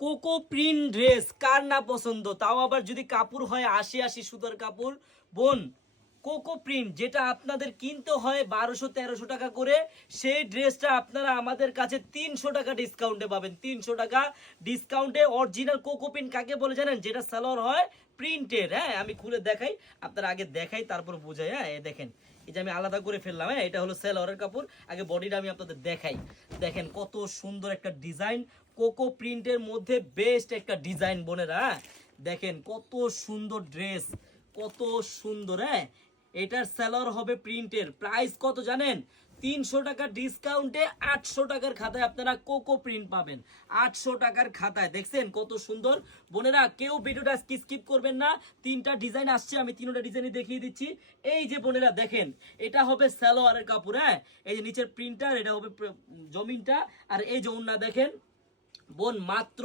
Cocoa print dress কার না পছন্দ, তাও আবার যদি কাপড় হয় ৮০ সুতার কাপড়। বোন, কোকো প্রিন্ট যেটা আপনাদের কিনতে হয় ১২০০-১৩০০ টাকা করে, সেই ড্রেসটা আপনারা আমাদের কাছে ৩০০ টাকা ডিসকাউন্টে পাবেন। ৩০০ টাকা ডিসকাউন্টে অরিজিনাল কোকো প্রিন্ট কাকে বলে জানেন? যেটা সালোয়ার হয় প্রিন্টের। হ্যাঁ, আমি খুলে দেখাই, আপনারা আগে দেখাই তারপর বোঝাই। হ্যাঁ, এই দেখেন, এই যে আমি আলাদা করে ফেললাম। হ্যাঁ, এটা হলো সালোয়ারের কাপড়। আগে বডিটা আমি আপনাদের দেখাই। দেখেন কত সুন্দর একটা ডিজাইন, কোকো প্রিন্টের মধ্যে বেস্ট একটা ডিজাইন বোনেরা। হ্যাঁ, দেখেন কত সুন্দর ড্রেস, কত সুন্দর। হ্যাঁ, এটার সেলর হবে প্রিন্টের। প্রাইস কত জানেন? ৩০০ টাকা ডিসকাউন্টে ৮০০ টাকার খাতায় আপনারা কোকো প্রিন্ট পাবেন। ৮০০ টাকার খাতায়। দেখছেন কত সুন্দর বোনেরা? কেউ ভিডিওটা স্কিপ করবেন না। তিনটা ডিজাইন আসছে, আমি তিনটা ডিজাইনই দেখিয়ে দিচ্ছি। এই যে বোনেরা দেখেন, এটা হবে সালোয়ারের কাপড়। হ্যাঁ, এই যে নিচের প্রিন্টার, এটা হবে জমিনটা, আর এই যে ওন্না দেখেন। বোন, মাত্র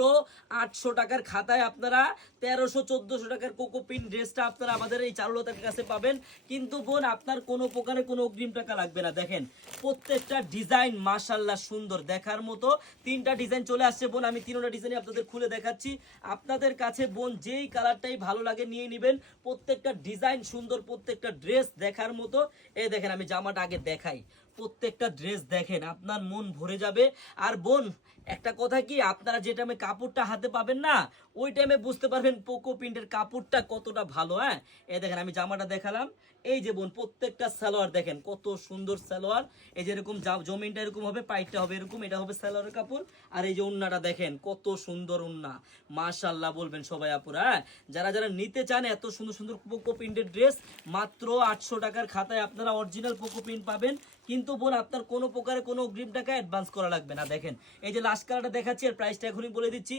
৮০০ টাকার খাতায় আপনারা ১৩০০-১৪০০ টাকার কোকো প্রিন্ট ড্রেসটা আপনারা আমাদের এই চারুলতার কাছে পাবেন। কিন্তু বোন, আপনার কোনো প্রকারে কোনো অগ্রিম টাকা লাগবে না। দেখেন প্রত্যেকটা ডিজাইন মাশাল্লাহ সুন্দর, দেখার মতো। তিনটা ডিজাইন চলে আসছে বোন, আমি তিনটা ডিজাইনই আপনাদের খুলে দেখাচ্ছি। আপনাদের কাছে বোন যেই কালারটাই ভালো লাগে নিয়ে নেবেন। প্রত্যেকটা ডিজাইন সুন্দর, প্রত্যেকটা ড্রেস দেখার মতো। এই দেখেন, আমি জামাটা আগে দেখাই। প্রত্যেকটা ড্রেস দেখেন, আপনার মন ভরে যাবে। আর বোন, একটা কথা কি, আপনারা যে টাইমে কাপড়টা হাতে পাবেন না, ওই টাইমে বুঝতে পারবেন কোকো প্রিন্টের কাপড়টা কতটা ভালো। হ্যাঁ, এই দেখেন আমি জামাটা দেখালাম। এই যে বোন, প্রত্যেকটা সালোয়ার দেখেন কত সুন্দর সালোয়ার। এই যে এরকম জমিনটা এরকম হবে, পাইটটা হবে এরকম, এটা হবে সালোয়ারের কাপড়। আর এই যে ওন্নাটা দেখেন কত সুন্দর ওন্না, মাশাআল্লাহ বলবেন সবাই আপুরা। হ্যাঁ, যারা যারা নিতে চান এত সুন্দর সুন্দর কোকো প্রিন্টের ড্রেস, মাত্র ৮০০ টাকার খাতায় আপনারা অরিজিনাল কোকো প্রিন্ট পাবেন। কিন্তু বোন, আপনার কোনো প্রকারে কোনো অগ্রিম টাকা অ্যাডভান্স করা লাগবে না। দেখেন এই যে লাস্ট কালারটা দেখাচ্ছি, আর প্রাইসটা এখনই বলে দিচ্ছি।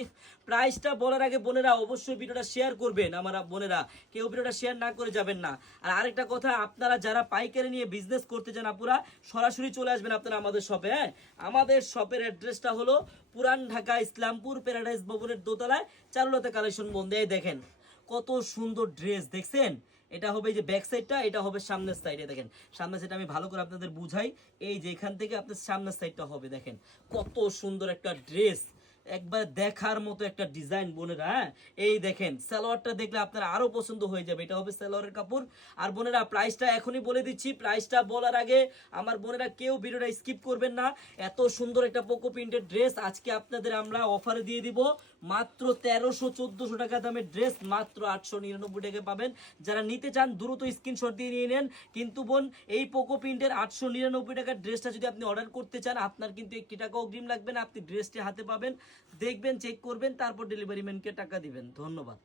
প্রাইসটা বলার আগে বোনেরা অবশ্যই ভিডিওটা শেয়ার করবেন। আমার বোনেরা কেউ ভিডিওটা শেয়ার না করে যাবেন না। আর আরেকটা কথা, আপনারা যারা পাইকারি নিয়ে বিজনেস করতে চান আপুরা, সরাসরি চলে আসবেন আপনারা আমাদের শপে। হ্যাঁ, আমাদের শপের অ্যাড্রেসটা হলো পুরান ঢাকা ইসলামপুর প্যারাডাইস ভবনের দোতলায় চারুলতা কালেকশন বন্ধে। দেখেন কত সুন্দর ড্রেস, দেখছেন? এটা হবে যে ব্যাক সাইডটা, এটা হবে সামনের সাইডে। দেখেন সামনের সাইডটা আমি ভালো করে আপনাদের বুঝাই। এই যে এখান থেকে আপনার সামনের সাইডটা হবে। দেখেন কত সুন্দর একটা ড্রেস, একবার দেখার মতো একটা ডিজাইন বোনেরা। হ্যাঁ, এই দেখেন সালোয়ারটা দেখলে আপনার আরো পছন্দ হয়ে যাবে। এটা হবে সালোয়ারের কাপড়। আর বোনেরা প্রাইসটা এখনই বলে দিচ্ছি। প্রাইসটা বলার আগে আমার বোনেরা কেউ ভিডিওটা স্কিপ করবেন না। এত সুন্দর একটা পোকো প্রিন্টের ড্রেস আজকে আপনাদের আমরা অফারে দিয়ে দিব। মাত্র ১৩০০-১৪০০ টাকা দামের ড্রেস মাত্র ৮৯৯ টাকা পাবেন। যারা নিতে চান দ্রুত স্ক্রিনশট দিয়ে নিয়ে নেন। কিন্তু বোন, এই পোকো প্রিন্টের ৮৯৯ টাকার ড্রেসটা যদি আপনি অর্ডার করতে চান, আপনার কিন্তু ১ টাকা অগ্রিম লাগবে না। আপনি ড্রেসটি হাতে পাবেন, দেখবেন, চেক করবেন, তারপর ডেলিভারি ম্যানকে টাকা দিবেন। ধন্যবাদ।